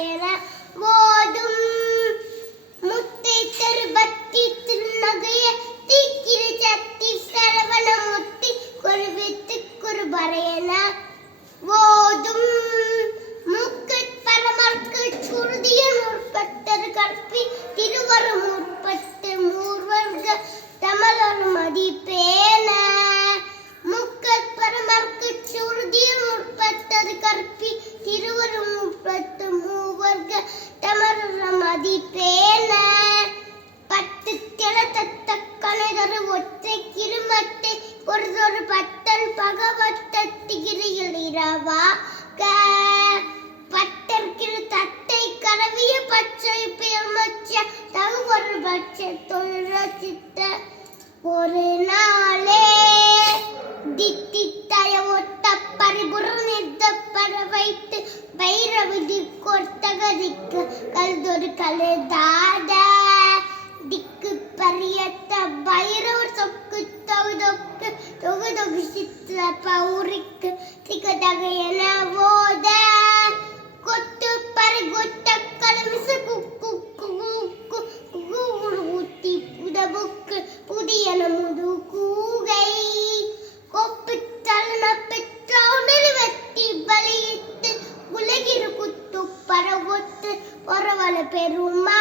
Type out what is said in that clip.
பயன போதும் முத்தை தருபத்தி திருநகைய தீக்கிர சக்தி சரவண முத்தி குருவித்து குருபரையன போதும் மதிப்பேன முக்கு பரமற்கு சுருதியன் உற்பத்தது கற்பி பொழுதொரு ஒற்றை கிருமத்தை பொழுதொரு பத்தல் பகவத்த திகிரியில் இரவா? பட்டர்கிரு தத்தை கரவிய பச்சை பெருமச்ச தகு ஒரு பட்ச தொழில ஒரு நாளே தித்தித்தய ஒத்த பரிபுறு நிறுத்த பர வைத்து வைரவிதி கொர்த்தகதிக்கு கல்தொரு கலை தாத. திக்கு பரிய தொகுதொகு சித்திர பௌரிக்கு திகதக என போத கொத்து பறி கொட்ட கலமிசு குக்கு குக்கு குகு ஊத்தி புதபுக்கு புதிய முது கூகை கொப்பு தலன பெற்றாமல் வெட்டி பலியிட்டு உலகிரு குத்து பரவொத்து பரவல பெருமா